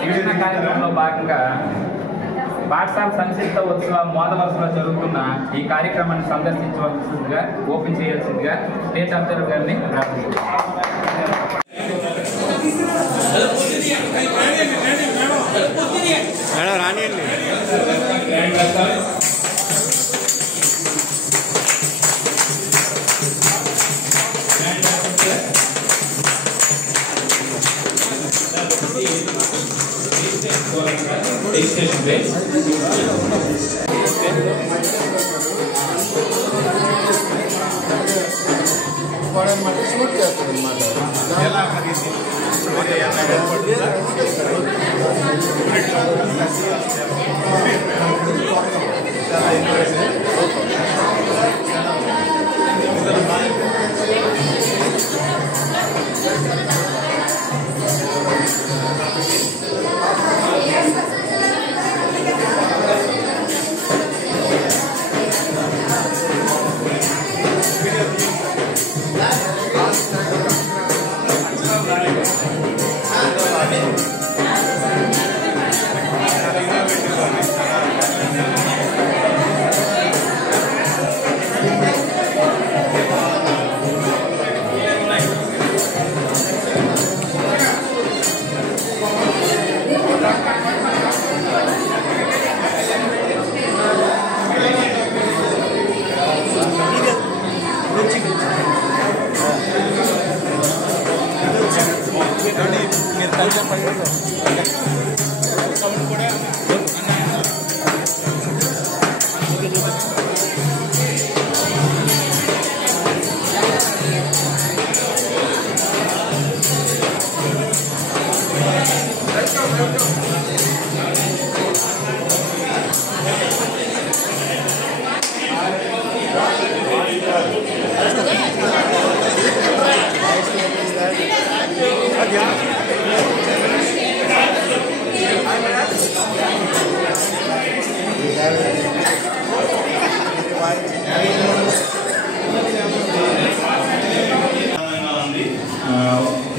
శిక్షణ కార్యక్రమంలో భాగంగా పాఠశాల సంక్షిప్త ఉత్సవ మోదవలసలో జరుగుతున్న ఈ కార్యక్రమాన్ని సందర్శించవలసిందిగా ఓపెన్ చేయాల్సిందిగా స్టేట్ అబ్జర్వర్ గారిని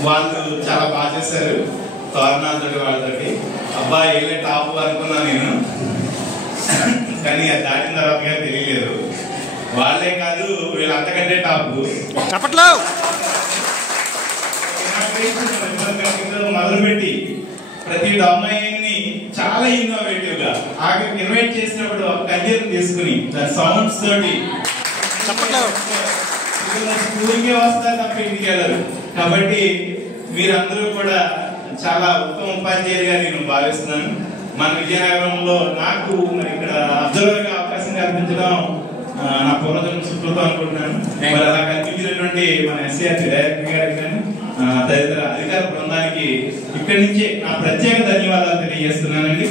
వాళ్ళు చాలా బాగా చేశారు. తోరణాలతో వాళ్ళతోటి అబ్బాయి వెళ్ళే టాప్ అనుకున్నా నేను, కానీ అది దాటిన తర్వాత తెలియలేదు. వాళ్ళే కాదు వీళ్ళు అంతకంటే టాప్. మొదలుపెట్టి ప్రతి అమ్మాయిని చాలా ఇన్నోవేటివ్ గా ఆఖరికి ఇన్వైట్ చేసినప్పుడు ఒక కన్యను తీసుకుని దాని సౌండ్స్ తోటి స్కూల్కే వస్తారు తప్ప ఇంటికి వెళ్ళరు. కాబట్టి మీరందరూ కూడా చాలా ఉత్తమ ఉపాధ్యాయులుగా నేను భావిస్తున్నాను. మన విజయనగరంలో నాకు మరి ఇక్కడ అబ్జర్వర్ గా అవకాశం కల్పించడం నా పూర్వజన్మ సుకృతం అనుకుంటున్నాను. మరి అలా కల్పించినటువంటి మన ఎస్సీఆర్టీ డైరెక్టర్ గారికి కానీ తదితర అధికార బృందానికి ఇక్కడి నుంచే నా ప్రత్యేక ధన్యవాదాలు తెలియజేస్తున్నానండి.